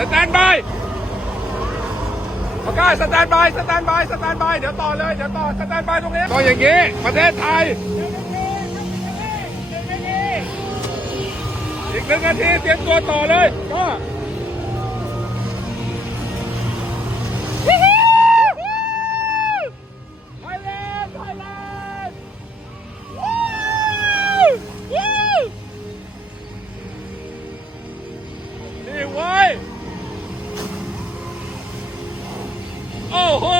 สแตนบายประกาสแตนบายสแตนบายสแตนบายเดี๋ยวต่อเลยเดี๋ยวต่อสแตนบายตรงนี้ต้ออย่างนี้ ประเทศไทยอีกหนึ่งนาทีเตรียมตัวต่อเลยก็ Oh, oh.